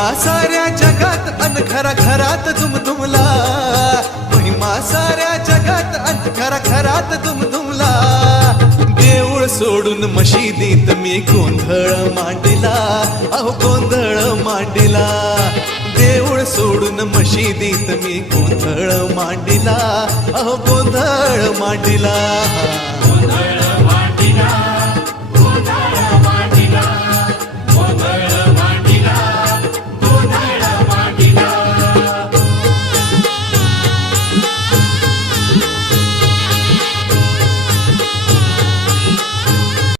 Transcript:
महिमा साऱ्या जगात अन घरा घरात दुमदुमला, महिमा साऱ्या जगात अन घरा घरात दुमदुमला. देऊळ सोडून मशिदीत मी गोंधळ मांडला, अहो गोंधळ मांडला. देऊळ सोडून मशिदीत मी गोंधळ मांडला, अहो गोंधळ मांडला.